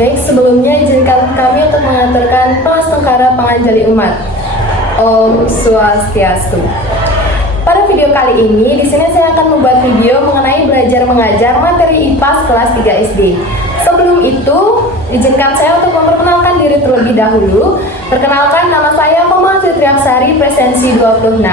Baik, sebelumnya izinkan kami untuk mengaturkan Pangastengkara Panganjali Umat. Om Swastiastu. Pada video kali ini, di sini saya akan membuat video mengenai belajar mengajar materi IPA kelas 3 SD. Sebelum itu, izinkan saya untuk memperkenalkan diri terlebih dahulu. Perkenalkan, nama saya Mama Fitriapsari, presensi 26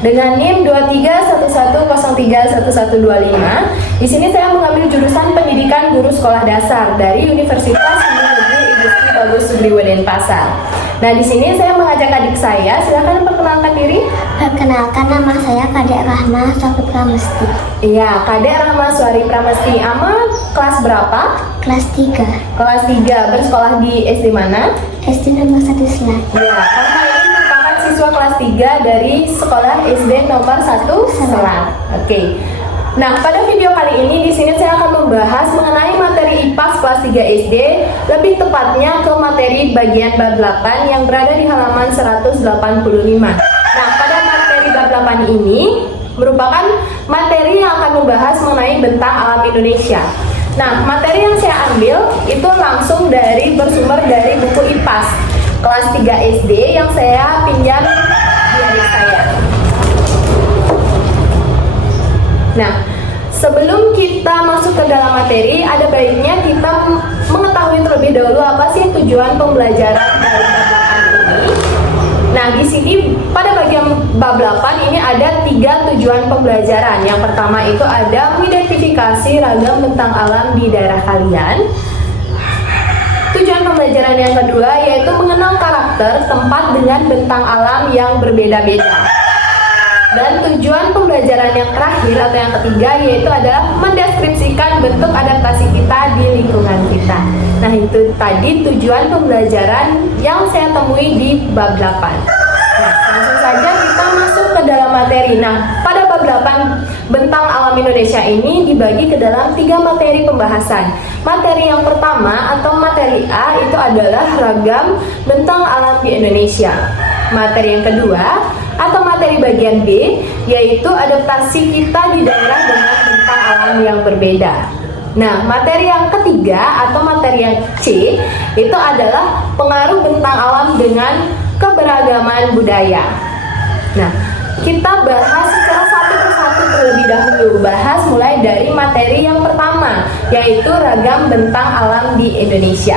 dengan NIM 2311031125. Di sini saya mengambil jurusan Pendidikan Guru Sekolah Dasar dari Universitas Negeri Igusti Bagus Sugriwa Denpasar. Nah, di sini saya mengajak adik saya, silakan perkenalkan diri. Perkenalkan, nama saya Kadek Rahma Suari Pramesti. Iya, Kadek Rahma Suari Pramesti. Ama kelas berapa? Kelas 3. Kelas 3. Bersekolah di SD mana? SD nomor 1 Selat. Iya, Rahma ini merupakan siswa kelas 3 dari sekolah SD nomor 1 Selat. Oke. Nah, pada video kali ini di sini saya akan membahas mengenai materi IPA kelas 3 SD, lebih tepatnya ke materi bagian bab 8 yang berada di halaman 185. Nah, pada materi bab 8 ini merupakan materi yang akan membahas mengenai bentang alam Indonesia. Nah, materi yang saya ambil itu langsung bersumber dari buku IPAS kelas 3 SD yang saya pinjam di adik saya. Nah, sebelum kita masuk ke dalam materi, ada baiknya kita mengetahui terlebih dahulu apa sih tujuan pembelajaran dari bab 8 ini. Nah, di sini pada bagian bab 8 ini ada 3 tujuan pembelajaran. Yang pertama itu ada mengidentifikasi ragam bentang alam di daerah kalian. Tujuan pembelajaran yang kedua yaitu mengenal karakter tempat dengan bentang alam yang berbeda-beda. Dan tujuan pembelajaran yang terakhir atau yang ketiga yaitu adalah mendeskripsikan bentuk adaptasi kita di lingkungan kita. Nah, itu tadi tujuan pembelajaran yang saya temui di bab 8. Nah, langsung saja kita masuk ke dalam materi. Nah, pada bab 8 bentang alam Indonesia ini dibagi ke dalam 3 materi pembahasan. Materi yang pertama atau materi A itu adalah ragam bentang alam di Indonesia. Materi yang kedua atau materi bagian B yaitu adaptasi kita di daerah dengan bentang alam yang berbeda. Nah, materi yang ketiga atau materi yang C itu adalah pengaruh bentang alam dengan keberagaman budaya. Nah, kita bahas secara satu persatu terlebih dahulu. Bahas mulai dari materi yang pertama yaitu ragam bentang alam di Indonesia.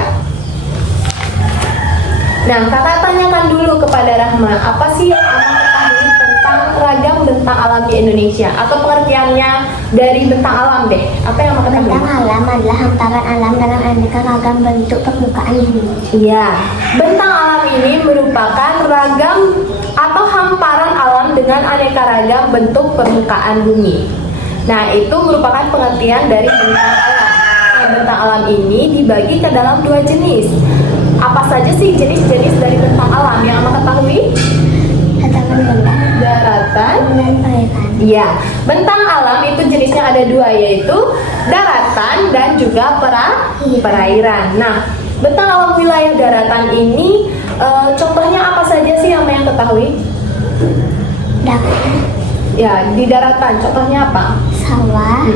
Nah, kakak tanyakan dulu kepada Rahma, apa sih yang kamu ketahui tentang ragam bentang alam di Indonesia? Atau pengertiannya dari bentang alam deh? Apa yang kamu ketahui? Bentang alam adalah hamparan alam dalam aneka ragam bentuk permukaan bumi. Iya, bentang alam ini merupakan ragam atau hamparan alam dengan aneka ragam bentuk permukaan bumi. Nah, itu merupakan pengertian dari bentang alam. Nah, bentang alam ini dibagi ke dalam 2 jenis. Apa saja sih jenis-jenis dari bentang alam yang kamu ketahui? Dataran rendah, Daratan dan perairan. Iya, bentang alam itu jenisnya ada 2 yaitu daratan dan juga perairan. Nah, bentang alam wilayah daratan ini contohnya apa saja sih yang yang ketahui? Darat, Ya, di daratan contohnya apa? sawah,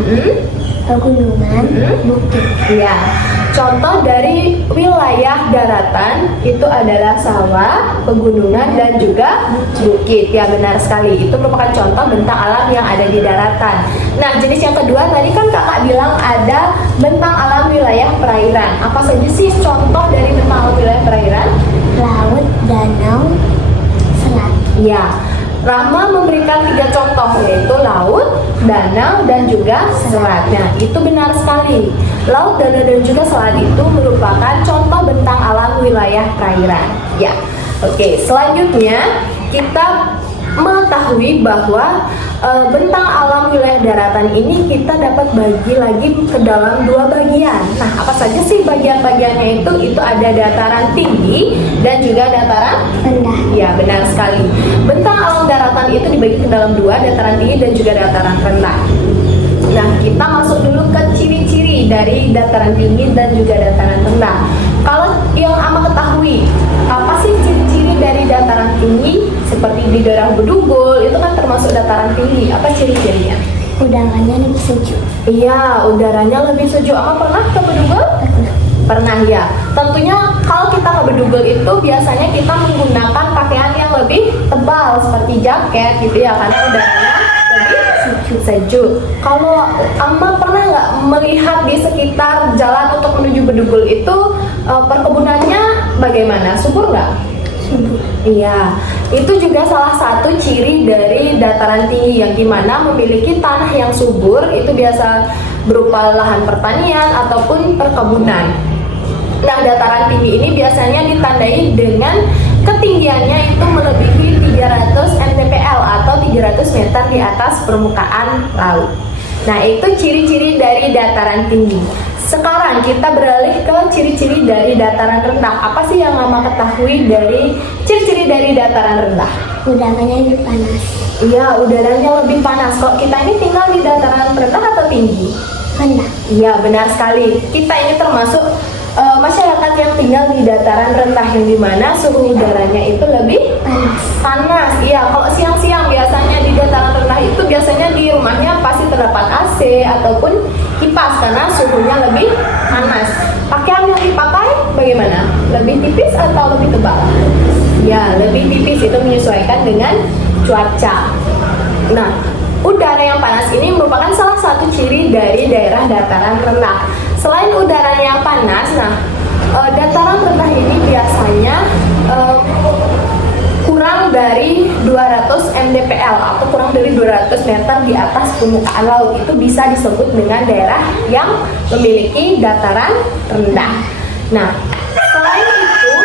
pegunungan, bukit. Iya, contoh dari wilayah daratan itu adalah sawah, pegunungan dan juga bukit. Ya, benar sekali. Itu merupakan contoh bentang alam yang ada di daratan. Nah, jenis yang kedua tadi kan kakak bilang ada bentang alam wilayah perairan. Apa saja sih contoh dari bentang alam wilayah perairan? Laut, danau, selat. Ya, Rahma memberikan 3 contoh yaitu laut, danau, dan juga selat. Nah, itu benar sekali. Laut, danau, dan juga selat itu merupakan contoh bentang alam wilayah perairan. Ya, oke. Selanjutnya kita mengetahui bahwa bentang alam wilayah daratan ini kita dapat bagi lagi ke dalam 2 bagian. Nah, apa saja sih bagian-bagiannya itu? Itu ada dataran tinggi dan juga dataran Rendah. ya, benar sekali. Bentang alam daratan itu dibagi ke dalam 2, dataran tinggi dan juga dataran rendah. Nah, kita masuk dulu ke ciri-ciri dari dataran tinggi dan juga dataran rendah. Kalau yang ama ketahui, apa sih ciri-ciri dari dataran tinggi? Seperti di daerah Bedugul, itu kan termasuk dataran tinggi. Apa ciri-cirinya? Udaranya lebih sejuk. Iya, udaranya lebih sejuk. Ama pernah ke Bedugul? Pernah. Pernah ya. Tentunya kalau kita ke Bedugul itu biasanya kita menggunakan pakaian yang lebih tebal seperti jaket gitu ya, karena udaranya lebih sejuk. Kalau Amma pernah nggak melihat di sekitar jalan untuk menuju Bedugul itu perkebunannya bagaimana? Subur nggak? Iya, itu juga salah satu ciri dari dataran tinggi yang dimana memiliki tanah yang subur, itu biasa berupa lahan pertanian ataupun perkebunan. Nah, dataran tinggi ini biasanya ditandai dengan ketinggiannya itu melebihi 300 mdpl atau 300 meter di atas permukaan laut. Nah, itu ciri-ciri dari dataran tinggi. Sekarang kita beralih ke ciri-ciri dari dataran rendah. Apa sih yang Mama ketahui dari ciri-ciri dari dataran rendah? Udaranya lebih panas. Iya, udaranya lebih panas. Kok kita ini tinggal di dataran rendah atau tinggi? Rendah. Iya, benar sekali. Kita ini termasuk masyarakat yang tinggal di dataran rendah yang dimana suhu udaranya itu lebih panas. Iya, kalau siang-siang biasanya di dataran rendah itu biasanya di rumahnya pasti terdapat AC ataupun kipas karena suhunya lebih panas. Pakaian yang dipakai bagaimana? Lebih tipis atau lebih tebal? Ya, lebih tipis, itu menyesuaikan dengan cuaca. Nah, udara yang panas ini merupakan salah satu ciri dari daerah dataran rendah. Selain udara yang panas, dataran rendah ini biasanya kurang dari 200 mdpl atau kurang dari 200 meter di atas permukaan laut. Itu bisa disebut dengan daerah yang memiliki dataran rendah. Nah, selain itu,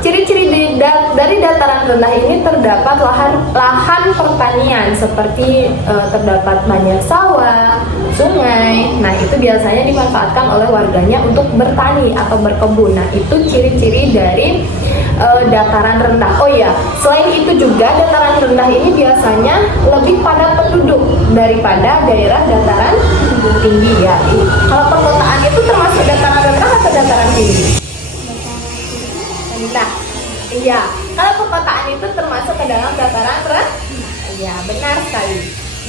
ciri-ciri dari dataran rendah ini terdapat lahan pertanian seperti terdapat banyak sawah, sungai. Nah, itu biasanya dimanfaatkan oleh warganya untuk bertani atau berkebun. Nah, itu ciri-ciri dari dataran rendah. Oh ya, selain itu juga dataran rendah ini biasanya lebih padat penduduk daripada daerah dataran tinggi ya. Kalau perkotaan itu termasuk dataran rendah atau dataran tinggi? Nah, iya, kalau perkotaan itu termasuk ke dalam dataran rendah. Iya, benar sekali.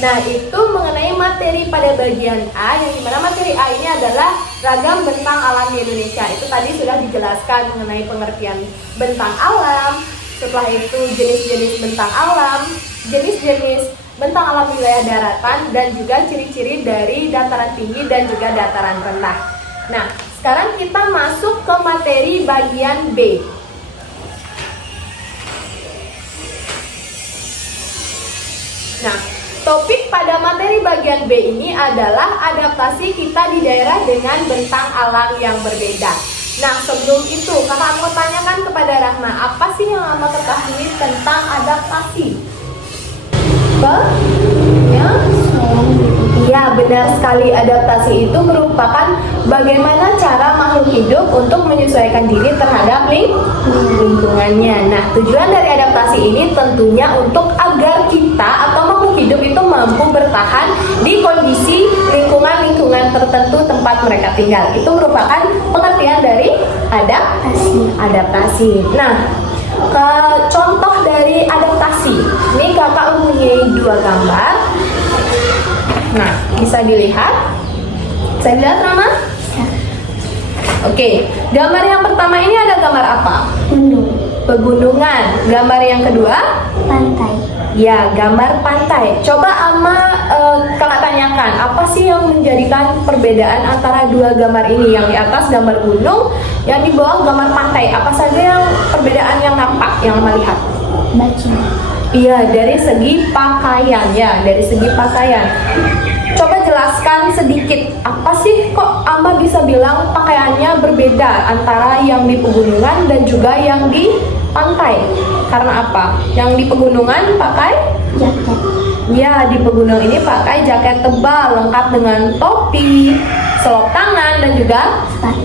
Nah, itu mengenai materi pada bagian A, yang dimana materi A ini adalah ragam bentang alam di Indonesia. Itu tadi sudah dijelaskan mengenai pengertian bentang alam, setelah itu jenis-jenis bentang alam, jenis-jenis bentang alam wilayah daratan, dan juga ciri-ciri dari dataran tinggi dan juga dataran rendah. Nah, sekarang kita masuk ke materi bagian B. Nah, topik pada materi bagian B ini adalah adaptasi kita di daerah dengan bentang alam yang berbeda. Nah, sebelum itu, kakak mau tanyakan kepada Rahma, apa sih yang Rahma ketahui tentang adaptasi? Iya, benar sekali. Adaptasi itu merupakan bagaimana cara makhluk hidup untuk menyesuaikan diri terhadap lingkungannya. Nah, tujuan dari adaptasi ini tentunya untuk agar kita atau makhluk hidup itu mampu bertahan di kondisi lingkungan-lingkungan tertentu tempat mereka tinggal. Itu merupakan pengertian dari adaptasi. Nah, contoh dari adaptasi. Ini kakak mempunyai 2 gambar. Nah, bisa dilihat. Saya lihat, Rama? Oke, gambar yang pertama ini ada gambar apa? Gunung. Pegunungan. Gambar yang kedua? Pantai. Ya, gambar pantai. Coba kakak tanyakan, apa sih yang menjadikan perbedaan antara 2 gambar ini? Yang di atas gambar gunung, yang di bawah gambar pantai. Apa saja yang perbedaan yang nampak, yang melihat? Baju. Iya, dari segi pakaian ya, dari segi pakaian. Coba jelaskan sedikit, apa sih kok Amma bisa bilang pakaiannya berbeda antara yang di pegunungan dan juga yang di pantai? Karena apa? Yang di pegunungan pakai Jaket. ya, di pegunungan ini pakai jaket tebal lengkap dengan topi, selop tangan dan juga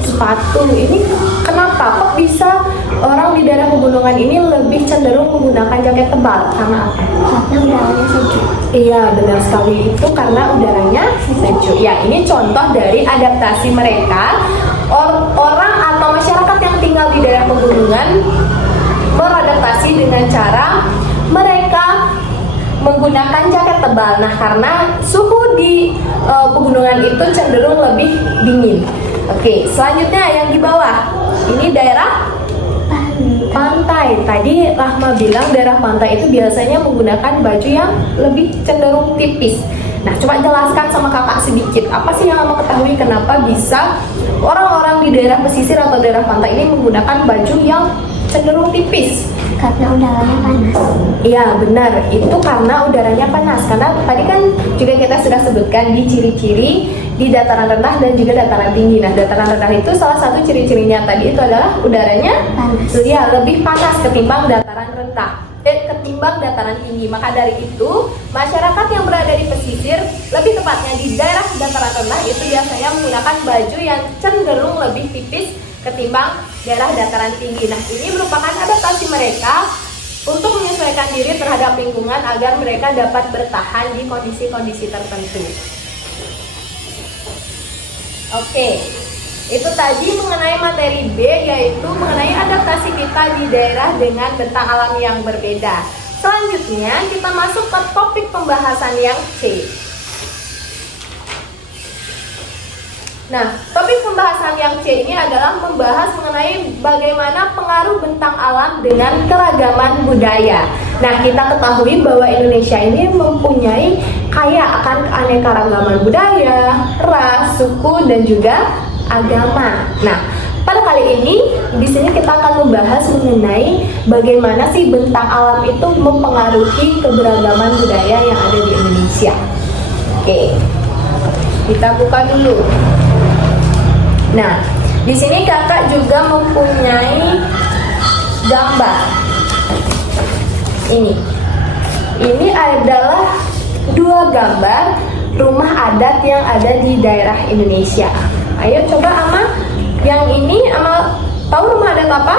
sepatu. Ini kenapa kok bisa orang di daerah pegunungan ini lebih cenderung menggunakan jaket tebal? Karena apa? Karena udaranya sejuk. Iya, benar sekali, itu karena udaranya sejuk. Ya, ini contoh dari adaptasi mereka. Orang atau masyarakat yang tinggal di daerah pegunungan beradaptasi dengan cara mereka menggunakan jaket tebal. Nah, karena suhu di pegunungan itu cenderung lebih dingin. Oke, selanjutnya yang di bawah. Ini daerah pantai. Tadi Rahma bilang daerah pantai itu biasanya menggunakan baju yang lebih cenderung tipis. Nah, coba jelaskan sama kakak sedikit. Apa sih yang kamu ketahui kenapa bisa orang-orang di daerah pesisir atau daerah pantai ini menggunakan baju yang cenderung tipis? Karena udaranya panas. Iya benar, itu karena udaranya panas. Karena tadi kan juga kita sudah sebutkan di ciri-ciri di dataran rendah dan juga dataran tinggi. Nah, dataran rendah itu salah satu ciri-cirinya tadi itu adalah udaranya Panas. ya lebih panas ketimbang dataran rendah, ketimbang dataran tinggi. Maka dari itu, masyarakat yang berada di pesisir, lebih tepatnya di daerah dataran rendah itu biasanya menggunakan baju yang cenderung lebih tipis ketimbang daerah dataran tinggi. Nah, ini merupakan adaptasi mereka untuk menyesuaikan diri terhadap lingkungan agar mereka dapat bertahan di kondisi-kondisi tertentu. Oke, itu tadi mengenai materi B, yaitu mengenai adaptasi kita di daerah dengan bentang alam yang berbeda. Selanjutnya kita masuk ke topik pembahasan yang C. Nah, topik pembahasan yang C ini adalah membahas mengenai bagaimana pengaruh bentang alam dengan keragaman budaya. Nah, kita ketahui bahwa Indonesia ini mempunyai kaya akan keanekaragaman budaya, ras, suku, dan juga agama. Nah, pada kali ini di sini kita akan membahas mengenai bagaimana sih bentang alam itu mempengaruhi keberagaman budaya yang ada di Indonesia. Oke, kita buka dulu. Nah, di sini kakak juga mempunyai gambar. Ini adalah dua gambar rumah adat yang ada di daerah Indonesia. Ayo coba Ama, yang ini Ama tahu rumah adat apa?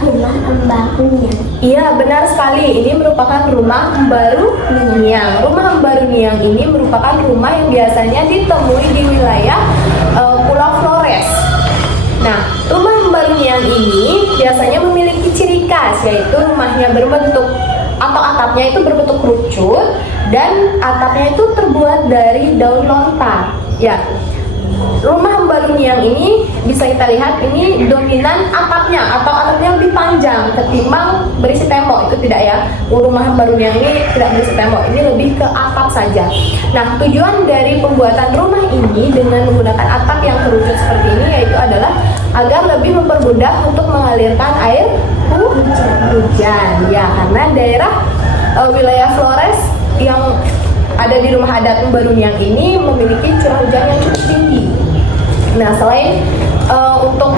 Rumah Embaru Niang. Iya, benar sekali. Ini merupakan rumah Embaru Niang. Rumah Embaru Niang ini merupakan rumah yang biasanya ditemui di wilayah Pulau Flores. Nah, rumah Embaru Niang ini biasanya memiliki ciri khas, yaitu rumahnya berbentuk atau atapnya itu berbentuk kerucut dan atapnya itu terbuat dari daun lontar. Ya. Rumah Embaru Niang ini bisa kita lihat ini dominan atapnya atau atapnya lebih panjang ketimbang berisi tembok. Itu tidak ya. Rumah Embaru Niang ini tidak berisi tembok. Ini lebih ke atap saja. Nah, tujuan dari pembuatan rumah ini dengan menggunakan atap yang kerucut seperti ini yaitu adalah agar lebih mempermudah untuk mengalirkan air hujan. Ya, karena daerah wilayah Flores yang ada di rumah adat Embaru Niang ini memiliki curah hujan yang cukup tinggi. Nah, selain untuk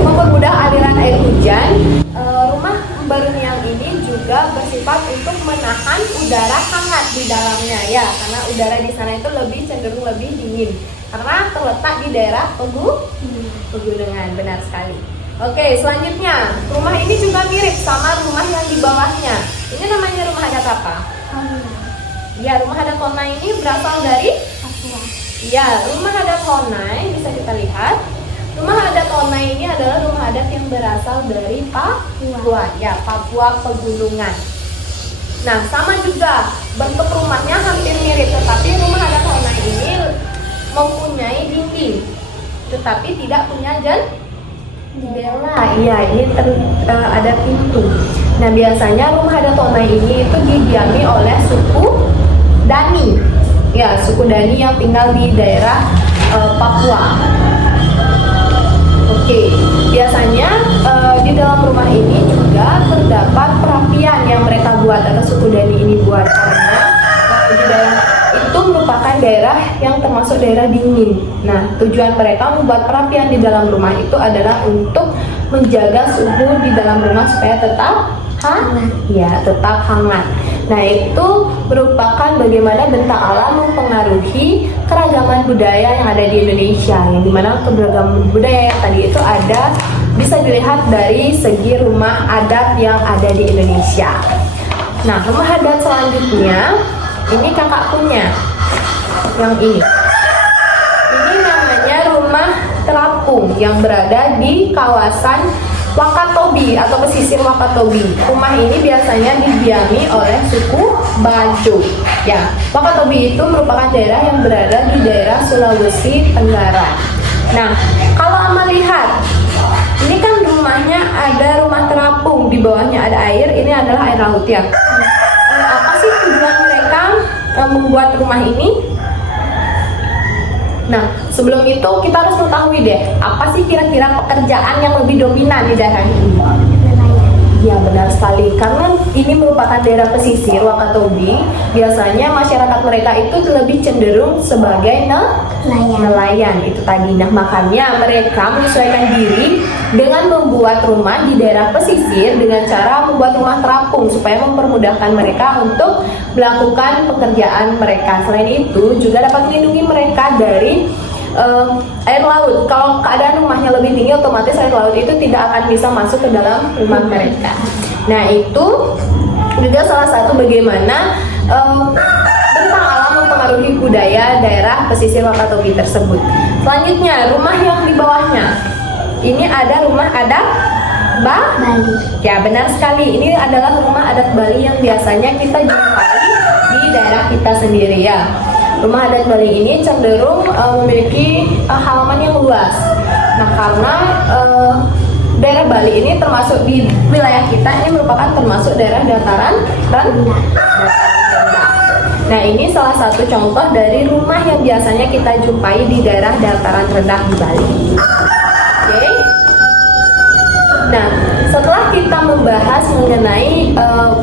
mempermudah aliran air hujan, rumah Embaru Niang ini juga bersifat untuk menahan udara hangat di dalamnya ya, karena udara di sana itu lebih cenderung lebih dingin karena terletak di daerah pegunungan. Benar sekali. Oke, selanjutnya rumah ini juga mirip sama rumah yang di bawahnya. Ini namanya rumah adat apa? Ya, rumah adat Honai ini berasal dari Papua. ya, rumah adat Honai bisa kita lihat. Rumah adat Honai ini adalah rumah adat yang berasal dari Papua, ya, Papua Pegunungan. Nah, sama juga bentuk rumahnya hampir mirip, tetapi rumah adat Honai ini mempunyai dinding, tetapi tidak punya jendela. Iya, ini ada pintu. Nah, biasanya rumah adat Honai ini itu didiami oleh suku Dani. Ya, suku Dani yang tinggal di daerah Papua. Oke, biasanya di dalam rumah ini juga terdapat perapian yang mereka buat atau suku Dani ini buat karena di daerah itu merupakan daerah yang termasuk daerah dingin. Nah, tujuan mereka membuat perapian di dalam rumah itu adalah untuk menjaga suhu di dalam rumah supaya tetap hangat. Ya, tetap hangat. Nah, itu merupakan bagaimana bentang alam mempengaruhi keragaman budaya yang ada di Indonesia, yang dimana keberagaman budaya yang tadi itu ada bisa dilihat dari segi rumah adat yang ada di Indonesia. Nah, rumah adat selanjutnya ini kakak punya yang ini. Ini namanya rumah terapung yang berada di kawasan Wakatobi atau pesisir Wakatobi. Rumah ini biasanya didiami oleh suku Bajo. Ya, Wakatobi itu merupakan daerah yang berada di daerah Sulawesi Tenggara. Nah, kalau Ama lihat, ini kan rumahnya ada rumah terapung, di bawahnya ada air, ini adalah air laut ya. Apa sih tujuan mereka membuat rumah ini? Nah, sebelum itu kita harus mengetahui deh, apa sih kira-kira pekerjaan yang lebih dominan di daerah ini? Nelayan. Ya, benar sekali. Karena ini merupakan daerah pesisir Wakatobi, biasanya masyarakat mereka itu lebih cenderung sebagai nelayan itu tadi. Nah, makanya mereka menyesuaikan diri dengan membuat rumah di daerah pesisir dengan cara membuat rumah terapung supaya mempermudahkan mereka untuk melakukan pekerjaan mereka. Selain itu, juga dapat melindungi mereka dari air laut. Kalau keadaan rumahnya lebih tinggi, otomatis air laut itu tidak akan bisa masuk ke dalam rumah mereka. Nah, itu juga salah satu bagaimana bentang alam mempengaruhi budaya daerah pesisir Wakatobi tersebut. Selanjutnya, rumah yang di bawahnya. Ini ada rumah adat Bali. Ya, benar sekali. Ini adalah rumah adat Bali yang biasanya kita jumpai di daerah kita sendiri ya. Rumah adat Bali ini cenderung memiliki halaman yang luas. Nah, karena daerah Bali ini termasuk di wilayah kita, ini merupakan termasuk daerah dataran rendah. Nah, ini salah satu contoh dari rumah yang biasanya kita jumpai di daerah dataran rendah di Bali. Oke. Nah, setelah kita membahas mengenai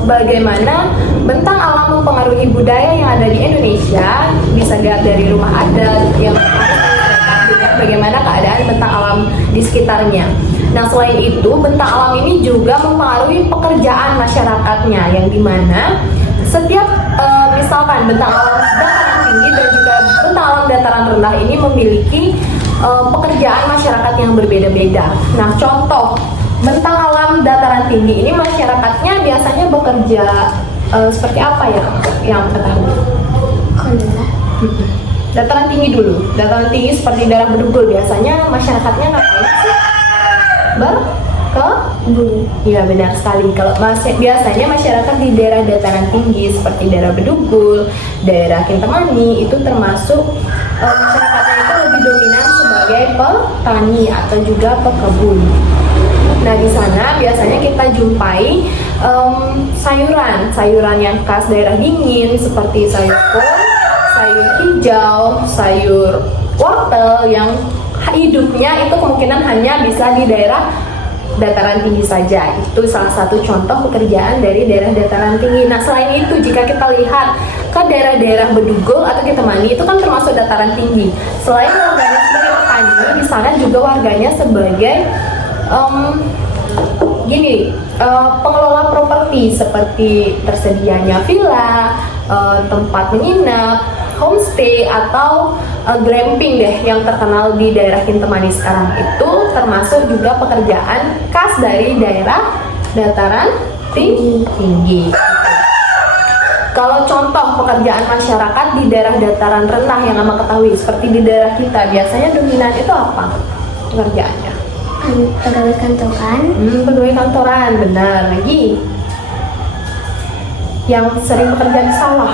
bagaimana bentang alam mempengaruhi budaya yang ada di Indonesia, bisa dilihat dari rumah adat yang juga bagaimana keadaan bentang alam di sekitarnya. Nah, selain itu, bentang alam ini juga mempengaruhi pekerjaan masyarakatnya, yang dimana setiap misalkan bentang alam dataran tinggi dan juga bentang alam dataran rendah ini memiliki pekerjaan masyarakat yang berbeda-beda. Nah, contoh bentang alam dataran tinggi ini masyarakatnya biasanya bekerja seperti apa ya yang ketahui? Dataran tinggi dulu. Dataran tinggi seperti daerah Bedugul biasanya masyarakatnya ngapain sih? Berkebun. Iya, benar sekali. Kalau biasanya masyarakat di daerah dataran tinggi seperti daerah Bedugul, daerah Kintamani itu termasuk masyarakatnya itu lebih dominan sebagai petani atau juga pekebun. Nah, di sana biasanya kita jumpai sayuran yang khas daerah dingin seperti sayur kol, sayur hijau, sayur wortel yang hidupnya itu kemungkinan hanya bisa di daerah dataran tinggi saja. Itu salah satu contoh pekerjaan dari daerah dataran tinggi. Nah, selain itu jika kita lihat ke daerah-daerah Bedugul atau Kintamani itu kan termasuk dataran tinggi. Selain warganya sebagai petani, di sana juga warganya sebagai pengelola properti seperti tersedianya villa, tempat menginap, homestay atau glamping deh yang terkenal di daerah Kintamani sekarang itu termasuk juga pekerjaan khas dari daerah dataran tinggi. Kalau contoh pekerjaan masyarakat di daerah dataran rendah yang Ama ketahui seperti di daerah kita biasanya dominan itu apa pekerjaannya? Pegawai kantoran. Pegawai kantoran, benar. Lagi yang sering bekerja di sawah,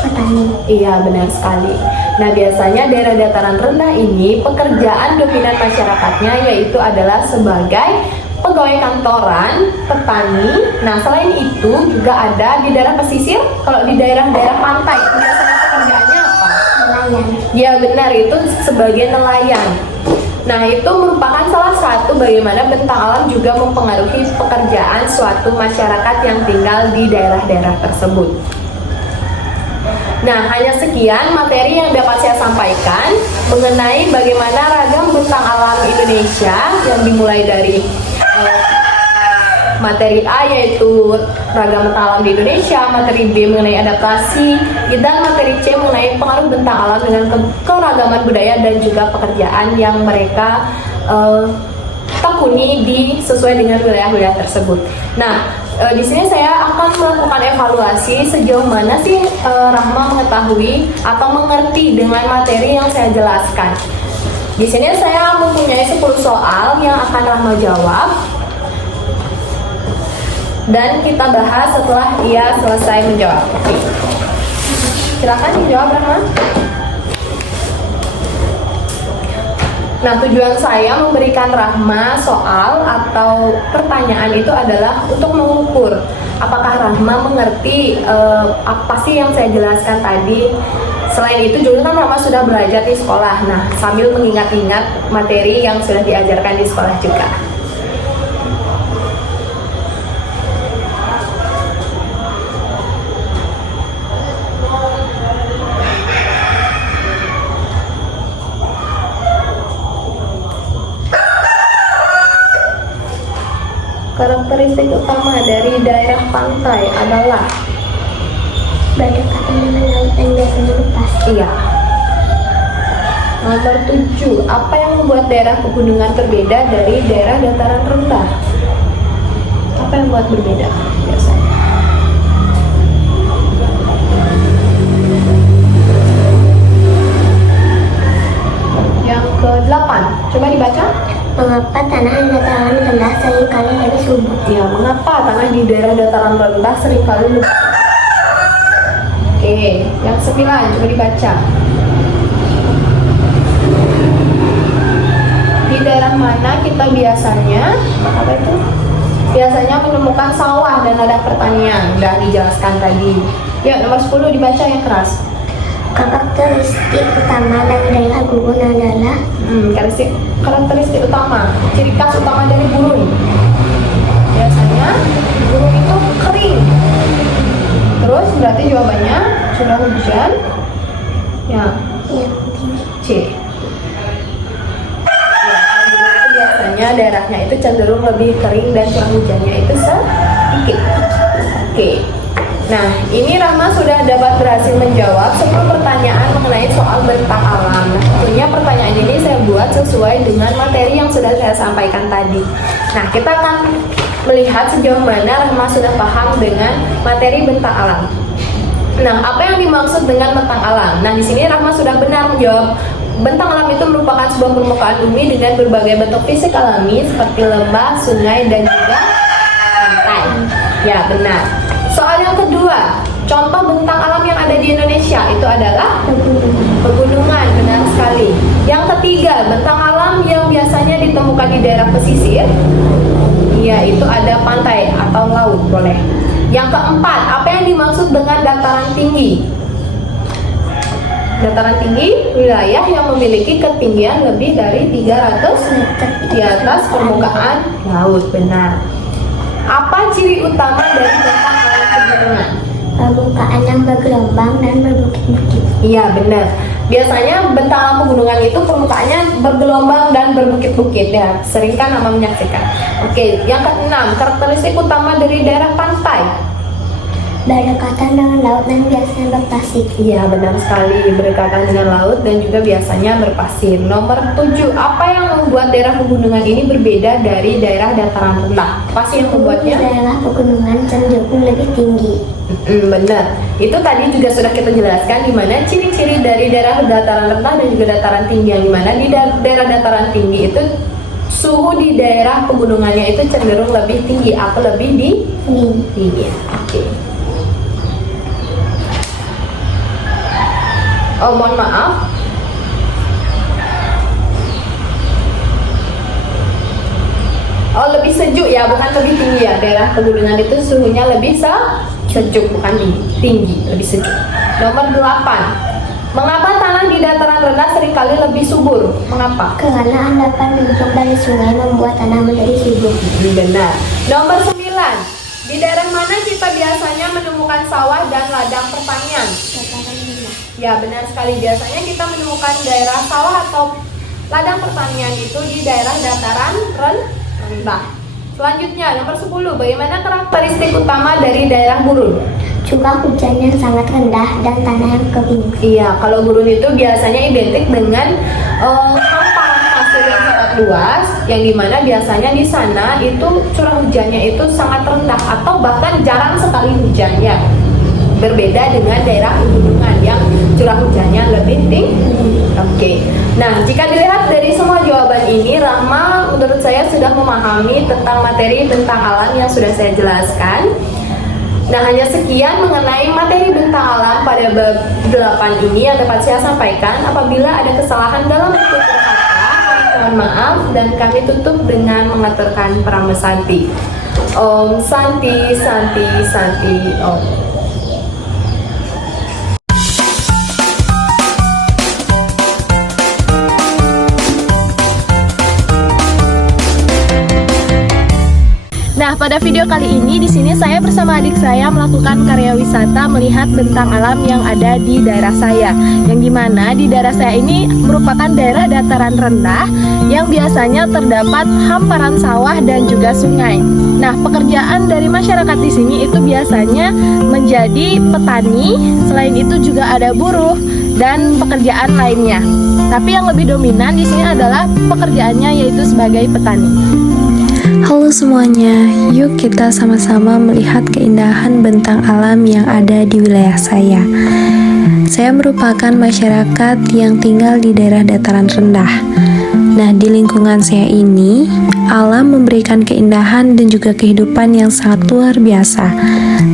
Petani. iya benar sekali. Nah, biasanya daerah dataran rendah ini pekerjaan dominan masyarakatnya yaitu adalah sebagai pegawai kantoran, petani. Nah, selain itu juga ada di daerah pesisir. Kalau di daerah-daerah pantai biasanya pekerjaannya apa? Nelayan. Ya benar, itu sebagai nelayan. Nah, itu merupakan salah satu bagaimana bentang alam juga mempengaruhi pekerjaan suatu masyarakat yang tinggal di daerah-daerah tersebut. Nah, hanya sekian materi yang dapat saya sampaikan mengenai bagaimana ragam bentang alam Indonesia yang dimulai dari materi A yaitu ragam bentang alam di Indonesia, materi B mengenai adaptasi, dan materi C mengenai pengaruh bentang alam dengan keragaman budaya dan juga pekerjaan yang mereka tekuni sesuai dengan wilayah-wilayah tersebut. Nah, di sini saya akan melakukan evaluasi sejauh mana sih Rahma mengetahui atau mengerti dengan materi yang saya jelaskan. Di sini saya mempunyai 10 soal yang akan Rahma jawab. dan kita bahas setelah ia selesai menjawab. Oke. Silakan dijawab, Rahma. Nah, tujuan saya memberikan Rahma soal atau pertanyaan itu adalah untuk mengukur apakah Rahma mengerti apa sih yang saya jelaskan tadi. Selain itu juga kan Rahma sudah belajar di sekolah. Nah, sambil mengingat-ingat materi yang sudah diajarkan di sekolah juga. Karakteristik utama dari daerah pantai adalah Berdekatan dengan laut dan biasanya lepas. iya. Nomor 7, apa yang membuat daerah pegunungan berbeda dari daerah dataran rendah? Apa yang membuat berbeda biasanya? Yang ke-8, coba dibaca. Mengapa tanah yang dataran rendah seringkali lebih subur? Ya, mengapa tanah di daerah dataran rendah seringkali lebih? Oke, yang 9, coba dibaca. Di daerah mana kita biasanya, apa itu? Biasanya menemukan sawah dan ladang pertanian, udah dijelaskan tadi. Ya, nomor 10 dibaca yang keras. Karakteristik utama dari daerah gurun adalah Karakteristik utama, ciri khas utama dari gurun. Biasanya gurun itu kering. Terus berarti jawabannya curah hujan. Ya, C. Ya, biasanya daerahnya itu cenderung lebih kering dan curah hujannya itu sedikit. Oke. Nah, ini Rahma sudah dapat berhasil menjawab 10 pertanyaan mengenai soal bentang alam. Nah, tentunya pertanyaan ini saya buat sesuai dengan materi yang sudah saya sampaikan tadi. Nah, kita akan melihat sejauh mana Rahma sudah paham dengan materi bentang alam. Nah, apa yang dimaksud dengan bentang alam? Nah, di sini Rahma sudah benar menjawab. Bentang alam itu merupakan sebuah permukaan bumi dengan berbagai bentuk fisik alami seperti lembah, sungai, dan juga pantai. Ya, benar. Soal yang kedua, contoh bentang alam yang ada di Indonesia itu adalah pegunungan, benar sekali. Yang ketiga, bentang alam yang biasanya ditemukan di daerah pesisir, yaitu ada pantai atau laut, boleh. Yang keempat, apa yang dimaksud dengan dataran tinggi? Dataran tinggi, wilayah yang memiliki ketinggian lebih dari 300 meter di atas permukaan laut, benar. Apa ciri utama dari bentang alam pegunungan? permukaan yang bergelombang dan berbukit-bukit. Iya, benar. Biasanya bentang alam pegunungan itu permukaannya bergelombang dan berbukit-bukit ya. Sering kan Mama menyaksikan. Oke, yang keenam, karakteristik utama dari daerah pantai. Berdekatan dengan laut dan biasanya berpasir. Iya, benar sekali, berdekatan dengan laut dan juga biasanya berpasir. Nomor 7, apa yang membuat daerah pegunungan ini berbeda dari daerah dataran rendah? Apa sih yang membuatnya? Daerah pegunungan cenderung lebih tinggi. Benar. Itu tadi juga sudah kita jelaskan di mana ciri-ciri dari daerah dataran rendah dan juga dataran tinggi, yang dimana di daerah dataran tinggi itu suhu di daerah pegunungannya itu cenderung lebih tinggi atau lebih tinggi. Oke. Oh, mohon maaf. Oh, lebih sejuk ya, bukan lebih tinggi ya. Daerah pegunungan itu suhunya lebih sejuk, bukan tinggi, lebih sejuk. Nomor 8. Mengapa tanah di dataran rendah seringkali lebih subur? Mengapa? Karena endapan lumpur dari sungai membuat tanah menjadi subur. Benar. Nomor 9. Di daerah mana kita biasanya menemukan sawah dan ladang pertanian? Dataran rendah. Ya, benar sekali. Biasanya kita menemukan daerah sawah atau ladang pertanian itu di daerah dataran rendah. Selanjutnya, nomor 10. Bagaimana karakteristik utama dari daerah gurun? Curah hujan yang sangat rendah dan tanah yang kering. Iya, kalau gurun itu biasanya identik dengan hamparan pasir yang sangat luas, yang dimana biasanya di sana itu curah hujannya itu sangat rendah atau bahkan jarang sekali hujannya. Berbeda dengan daerah pegunungan yang curah hujannya lebih tinggi. Oke. Nah, jika dilihat dari semua jawaban ini, Rahma menurut saya sudah memahami tentang materi bentang alam yang sudah saya jelaskan. Nah, hanya sekian mengenai materi bentang alam pada bab 8 ini yang dapat saya sampaikan. Apabila ada kesalahan dalam tutur kata, mohon maaf, dan kami tutup dengan mengaturkan Parama Santi. Om Santi Santi Santi Om. Nah, pada video kali ini di sini saya bersama adik saya melakukan karya wisata melihat bentang alam yang ada di daerah saya. Yang dimana di daerah saya ini merupakan daerah dataran rendah yang biasanya terdapat hamparan sawah dan juga sungai. Nah, pekerjaan dari masyarakat di sini itu biasanya menjadi petani, selain itu juga ada buruh dan pekerjaan lainnya. Tapi yang lebih dominan di sini adalah pekerjaannya yaitu sebagai petani. Halo semuanya, yuk kita sama-sama melihat keindahan bentang alam yang ada di wilayah saya. Saya merupakan masyarakat yang tinggal di daerah dataran rendah. Nah, di lingkungan saya ini, alam memberikan keindahan dan juga kehidupan yang sangat luar biasa.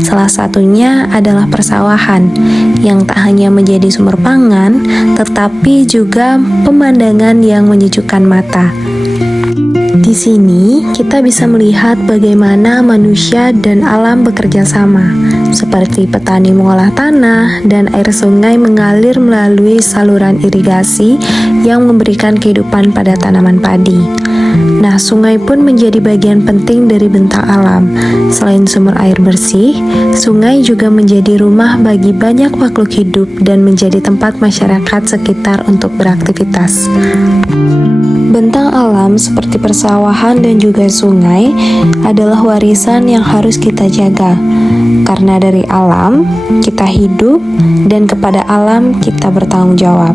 Salah satunya adalah persawahan, yang tak hanya menjadi sumber pangan, tetapi juga pemandangan yang menyejukkan mata. Di sini, kita bisa melihat bagaimana manusia dan alam bekerja sama, seperti petani mengolah tanah dan air sungai mengalir melalui saluran irigasi yang memberikan kehidupan pada tanaman padi. Nah, sungai pun menjadi bagian penting dari bentang alam. Selain sumber air bersih, sungai juga menjadi rumah bagi banyak makhluk hidup dan menjadi tempat masyarakat sekitar untuk beraktivitas. Bentang alam seperti persawahan dan juga sungai adalah warisan yang harus kita jaga. Karena dari alam, kita hidup dan kepada alam kita bertanggung jawab.